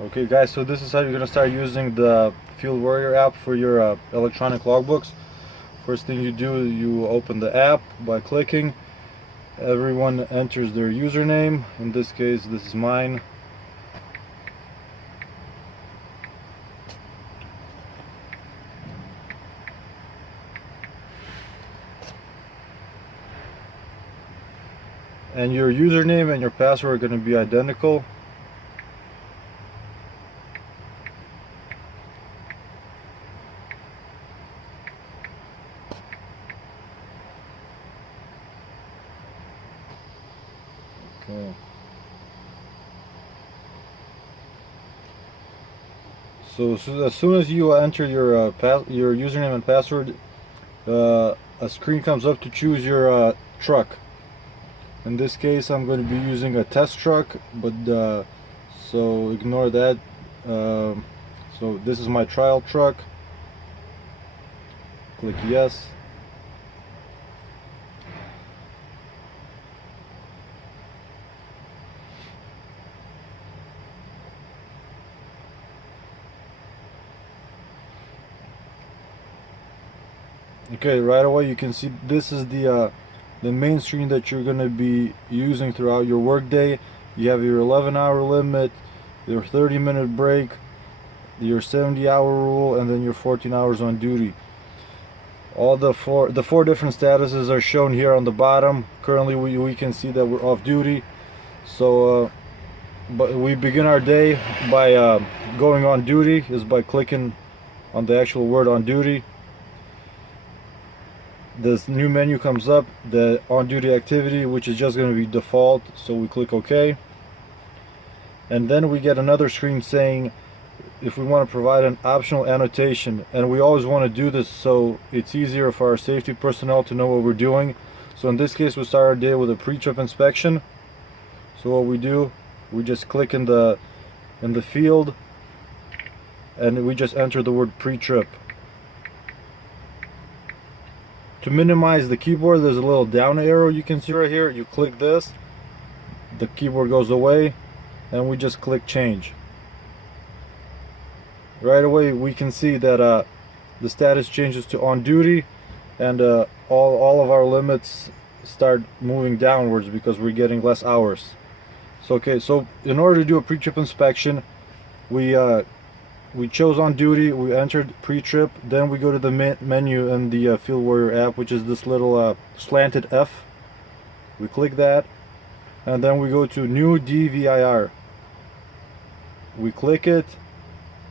Okay guys, so this is how you're going to start using the Field Warrior app for your electronic logbooks. First thing you do, you open the app by clicking. Everyone enters their username. In this case, this is mine. And your username and your password are going to be identical. Okay. So as soon as you enter your username and password, a screen comes up to choose your truck. In this case, I'm going to be using a test truck, but so ignore that. So this is my trial truck. Click yes. Okay, right away you can see this is the main screen that you're going to be using throughout your workday. You have your 11-hour limit, your 30-minute break, your 70-hour rule, and then your 14 hours on duty. All the four different statuses are shown here on the bottom. Currently we can see that we're off duty. So but we begin our day by going on duty, is by clicking on the actual word on duty. This new menu comes up, the on-duty activity, which is just going to be default, so we click OK. And then we get another screen saying if we want to provide an optional annotation, and we always want to do this so it's easier for our safety personnel to know what we're doing. So in this case, we start our day with a pre-trip inspection. So what we do, we just click in the field and we just enter the word pre-trip. To minimize the keyboard, there's a little down arrow you can see right here. You click this, the keyboard goes away, and we just click change. Right away we can see that the status changes to on duty, and all of our limits start moving downwards because we're getting less hours. So okay, so in order to do a pre-trip inspection, we chose on duty, we entered pre-trip, then we go to the menu in the Field Warrior app, which is this little slanted F. We click that, and then we go to new DVIR. We click it,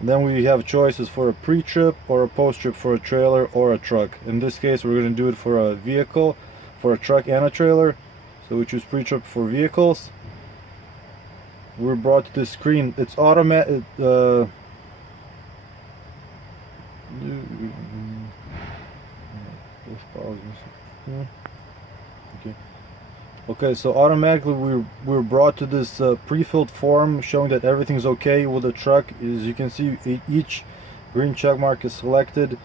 and then we have choices for a pre-trip or a post-trip for a trailer or a truck. In this case, we're going to do it for a vehicle, for a truck and a trailer. So we choose pre-trip for vehicles. We're brought to this screen. It's automatic. Okay, so automatically we're brought to this pre-filled form showing that everything's okay with the truck. As you can see, each green check mark is selected.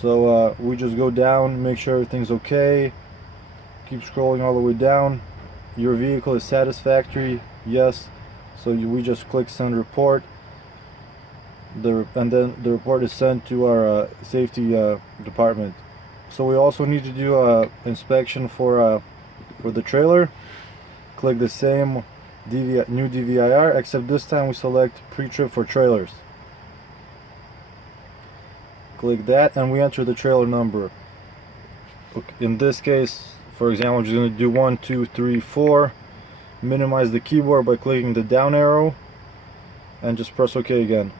So we just go down, make sure everything's okay, keep scrolling all the way down. Your vehicle is satisfactory, yes. So we just click send report. And then the report is sent to our safety department. So we also need to do an inspection for the trailer. Click the same new DVIR, except this time we select pre-trip for trailers. Click that and we enter the trailer number. In this case, for example, I'm just going to do 1, 2, 3, 4. Minimize the keyboard by clicking the down arrow and just press OK again.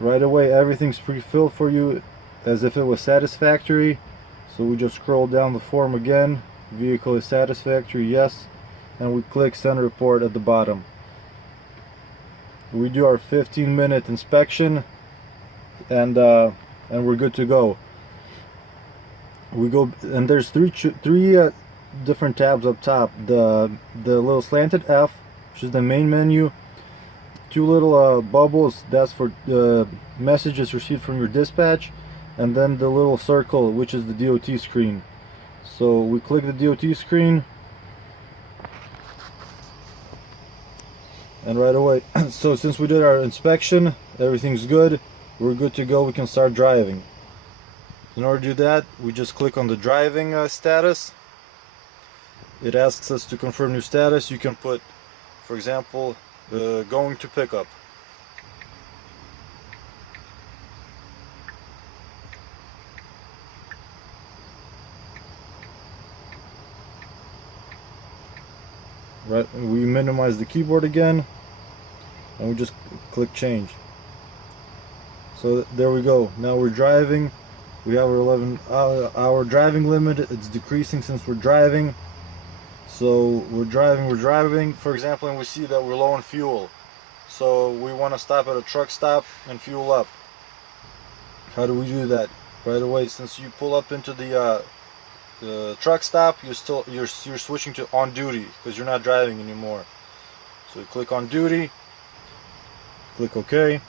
Right away everything's pre-filled for you as if it was satisfactory. So we just scroll down the form again. Vehicle is satisfactory, yes, and we click send report at the bottom. We do our 15-minute inspection, and we're good to go. We go, and there's three different tabs up top. The little slanted F, which is the main menu. Two little bubbles, that's for messages received from your dispatch, and then the little circle, which is the DOT screen. So we click the DOT screen, And right away, so since we did our inspection, everything's good, we're good to go, we can start driving. In order to do that, we just click on the driving status. It asks us to confirm new status. You can put, for example, going to pickup. Right, and we minimize the keyboard again, and we just click change. So there we go. Now we're driving. We have our 11-hour driving limit. It's decreasing since we're driving. So we're driving, for example, and we see that we're low on fuel. So we want to stop at a truck stop and fuel up. How do we do that? Right away, since you pull up into the truck stop, you're switching to on duty because you're not driving anymore. So you click on duty, click OK.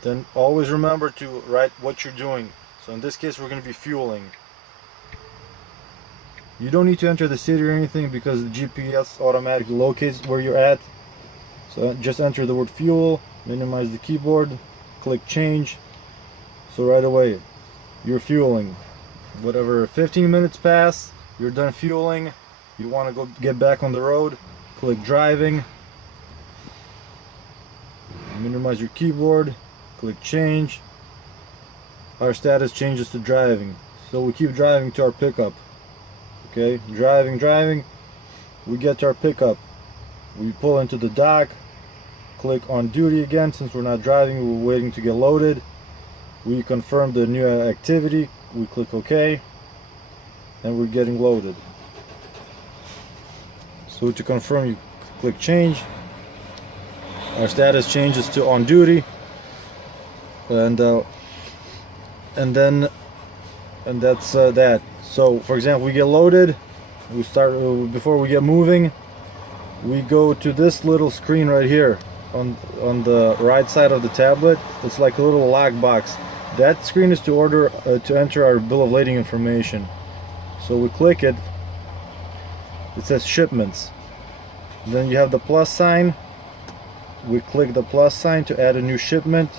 Then always remember to write what you're doing. So in this case, we're going to be fueling. You don't need to enter the city or anything because the GPS automatically locates where you're at. So just enter the word fuel, minimize the keyboard, click change. So right away, you're fueling. Whatever 15 minutes pass, you're done fueling. You want to go get back on the road, click driving, minimize your keyboard, click change. Our status changes to driving. So we keep driving to our pickup. Okay, driving, we get to our pickup. We pull into the dock, click on duty again. Since we're not driving, we're waiting to get loaded. We confirm the new activity, we click OK, and we're getting loaded. So to confirm, you click change. Our status changes to on duty, and that's that. So for example, we get loaded, we start before we get moving, we go to this little screen right here on the right side of the tablet. It's like a little lock box. That screen is to enter our bill of lading information. So we click it. It says shipments. Then you have the plus sign. We click the plus sign to add a new shipment.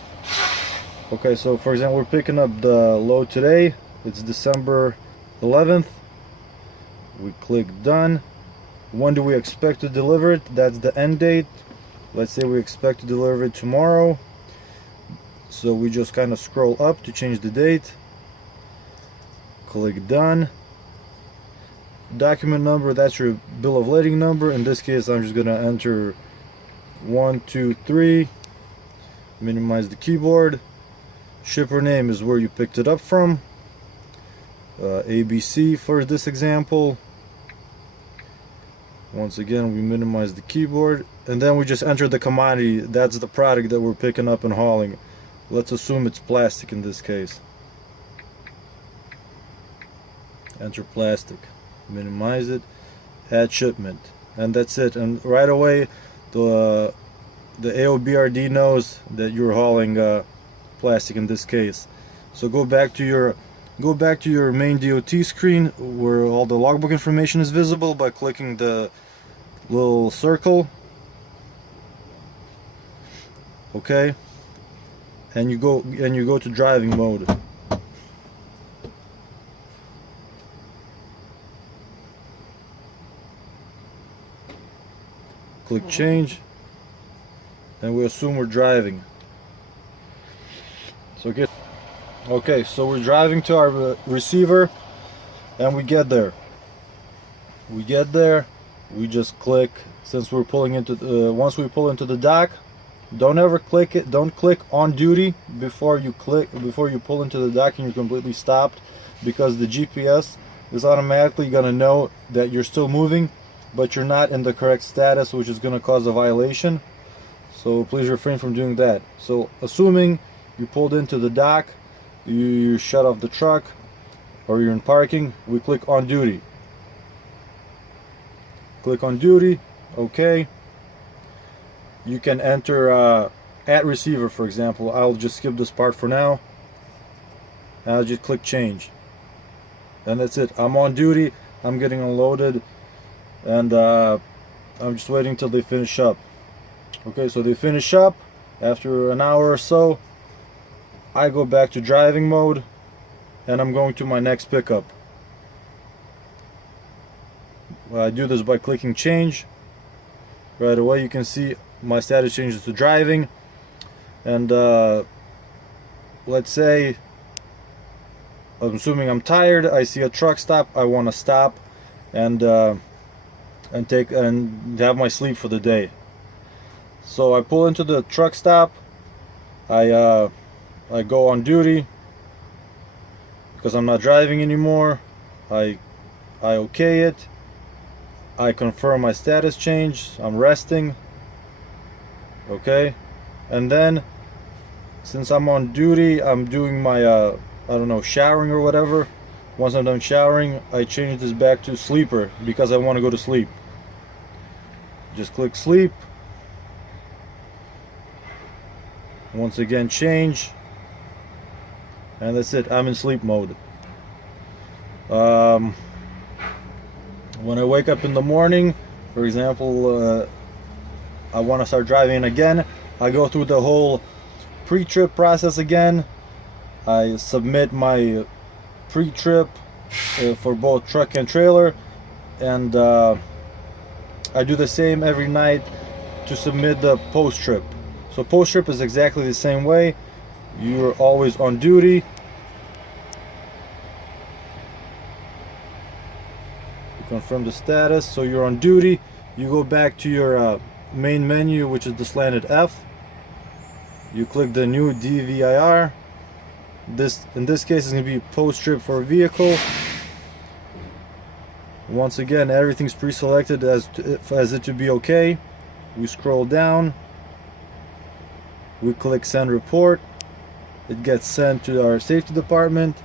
Okay, so for example, we're picking up the load today. It's December 11th. We click done. When do we expect to deliver it? That's the end date. Let's say we expect to deliver it tomorrow. So we just kind of scroll up to change the date. Click done. Document number, that's your bill of lading number. In this case, I'm just gonna enter 123. Minimize the keyboard. Shipper name is where you picked it up from. ABC for this example. Once again, we minimize the keyboard, and then we just enter the commodity. That's the product that we're picking up and hauling. Let's assume it's plastic in this case. Enter plastic, minimize it, add shipment, and that's it. And right away, the AOBRD knows that you're hauling plastic in this case. So go back to your main DOT screen where all the logbook information is visible by clicking the little circle. Okay, and you go to driving mode. Click change, and we assume we're driving. So okay, so we're driving to our receiver, and we get there. We just click. Since we're pulling into once we pull into the dock, don't ever click it. Don't click on duty before you pull into the dock and you're completely stopped, because the GPS is automatically gonna know that you're still moving, but you're not in the correct status, which is gonna cause a violation. So please refrain from doing that. So assuming you pulled into the dock, you shut off the truck, or you're in parking, we click on duty. Click on duty, okay. You can enter at receiver, for example. I'll just skip this part for now. I'll just click change, and that's it. I'm on duty, I'm getting unloaded, and I'm just waiting till they finish up. Okay, so they finish up. After an hour or so, I go back to driving mode and I'm going to my next pickup. I do this by clicking change. Right away you can see my status changes to driving, and let's say, I'm assuming I'm tired, I see a truck stop, I want to stop and have my sleep for the day. So I pull into the truck stop, I go on duty because I'm not driving anymore. I okay it. I confirm my status change. I'm resting. Okay, and then since I'm on duty, I'm doing my I don't know, showering or whatever. Once I'm done showering, I change this back to sleeper because I want to go to sleep. Just click sleep. Once again change, and that's it. I'm in sleep mode. When I wake up in the morning, for example, I want to start driving again, I go through the whole pre-trip process again. I submit my pre-trip for both truck and trailer, and I do the same every night to submit the post-trip. So post-trip is exactly the same way. You're always on duty. Confirm the status. So you're on duty. You go back to your main menu, which is the slanted F. You click the new DVIR. In this case is going to be post-trip for a vehicle. Once again, everything's pre-selected as it to be okay. We scroll down. We click send report. It gets sent to our safety department.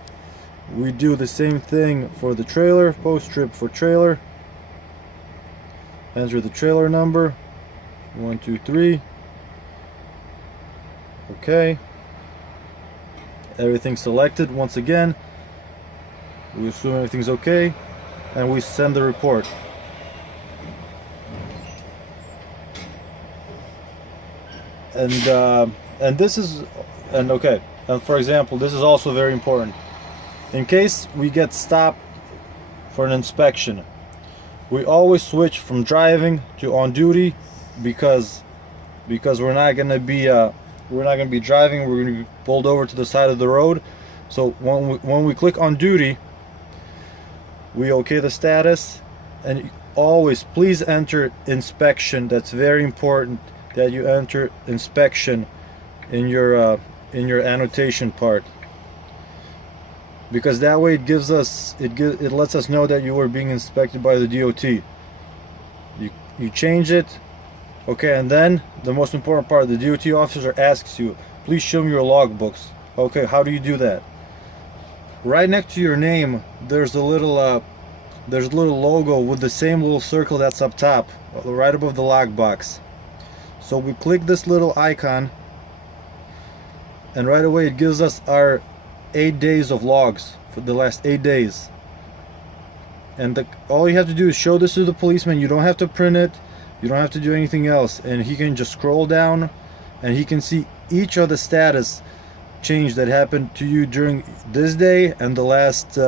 We do the same thing for the trailer, post trip for trailer. Enter the trailer number, 123. Okay. Everything's selected. Once again, we assume everything's okay, and we send the report. And this is, and okay, and for example, this is also very important. In case we get stopped for an inspection, we always switch from driving to on duty because we're not gonna be driving. We're gonna be pulled over to the side of the road. So when we click on duty, we okay the status, and always please enter inspection. That's very important that you enter inspection in your annotation part, because that way it lets us know that you were being inspected by the DOT. You change it, okay, and then the most important part, the DOT officer asks you, please show me your logbooks. Okay, how do you do that? Right next to your name, there's a little logo with the same little circle that's up top, right above the logbox. So we click this little icon, and right away it gives us our 8 days of logs for the last 8 days. And all you have to do is show this to the policeman. You don't have to print it. You don't have to do anything else. And he can just scroll down, and he can see each of the status change that happened to you during this day and the last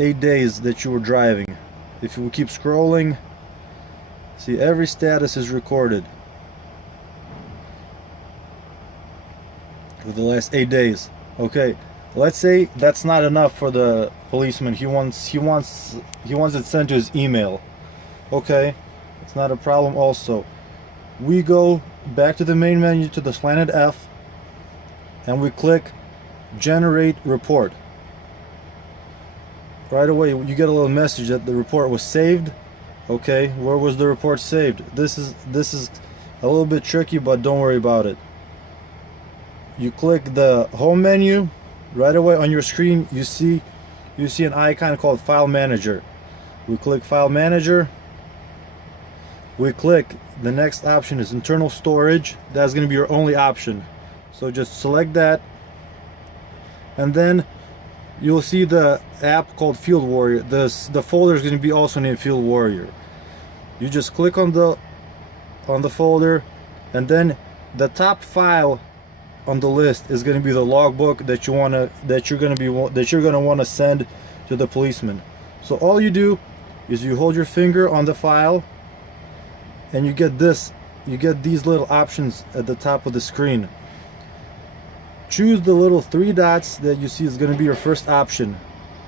8 days that you were driving. If you keep scrolling, see, every status is recorded for the last 8 days. Okay, let's say that's not enough for the policeman. He wants it sent to his email. Okay, it's not a problem. Also, we go back to the main menu to the slanted F, and we click generate report. Right away you get a little message that the report was saved. Okay, where was the report saved? This is a little bit tricky, but don't worry about it. You click the home menu. Right away on your screen you see an icon called File Manager. We click File Manager. We click, the next option is internal storage. That's going to be your only option. So just select that, and then you'll see the app called Field Warrior. The folder is going to be also named Field Warrior. You just click on on the folder, and then the top file on the list is going to be the logbook that you're going to want to send to the policeman. So all you do is you hold your finger on the file, and you get these little options at the top of the screen. Choose the little 3 dots that you see is going to be your first option.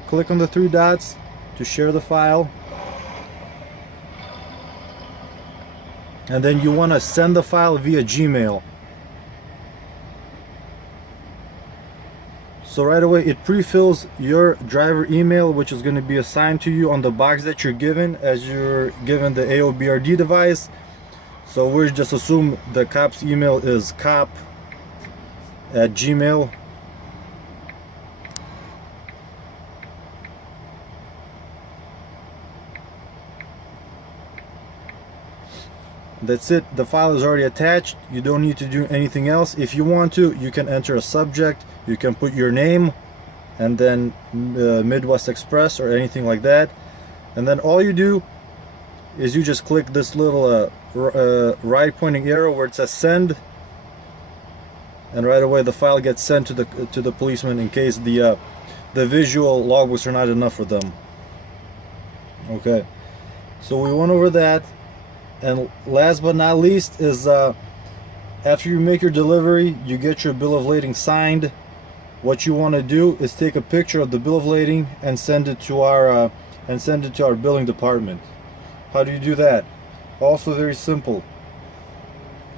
Click on the 3 dots to share the file, and then you want to send the file via Gmail. So right away it pre-fills your driver email, which is going to be assigned to you on the box that you're given as you're given the AOBRD device. So we just assume the cop's email is cop@gmail. That's it. The file is already attached. You don't need to do anything else. If you want to, you can enter a subject. You can put your name and then Midwest Express or anything like that. And then all you do is you just click this little right pointing arrow where it says send, and right away the file gets sent to the policeman in case the visual logbooks are not enough for them. Okay, so we went over that. And last but not least is after you make your delivery, you get your bill of lading signed. What you want to do is take a picture of the bill of lading and send it to our billing department. How do you do that? Also very simple.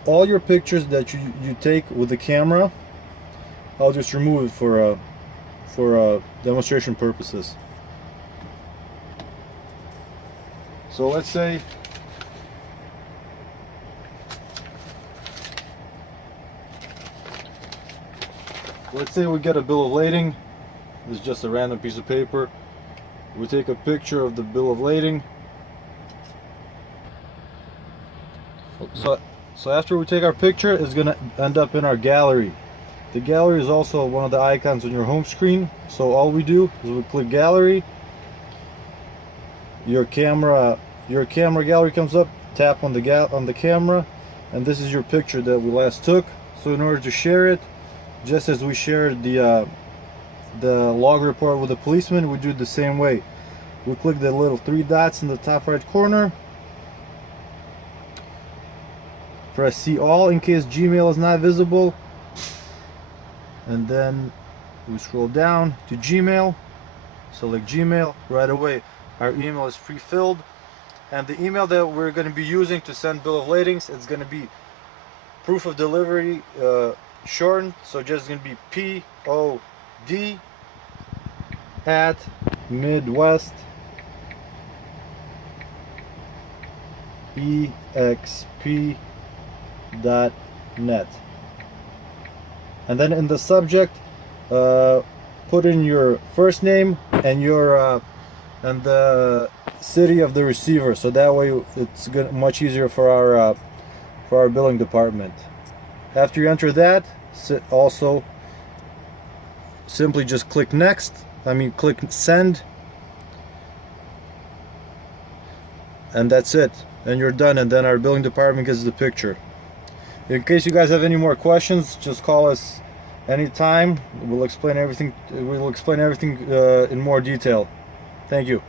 All your pictures that you take with the camera, I'll just remove it for demonstration purposes. So let's say we get a bill of lading. This is just a random piece of paper. We take a picture of the bill of lading. So after we take our picture, it's going to end up in our gallery. The gallery is also one of the icons on your home screen. So all we do is we click gallery. Your camera gallery comes up. Tap on the camera, and this is your picture that we last took. So in order to share it, just as we shared the log report with the policeman, we do it the same way. We click the little 3 dots in the top right corner, press see all in case Gmail is not visible, and then we scroll down to Gmail, select Gmail. Right away our email is pre-filled, and the email that we're going to be using to send bill of ladings, it's going to be proof of delivery shortened, so just going to be POD at Midwest exp.net, and then in the subject put in your first name and your and the city of the receiver, so that way it's much easier for our billing department. After you enter that, also simply just click click send, and that's it, and you're done, and then our billing department gets the picture. In case you guys have any more questions, just call us anytime. We'll explain everything in more detail. Thank you.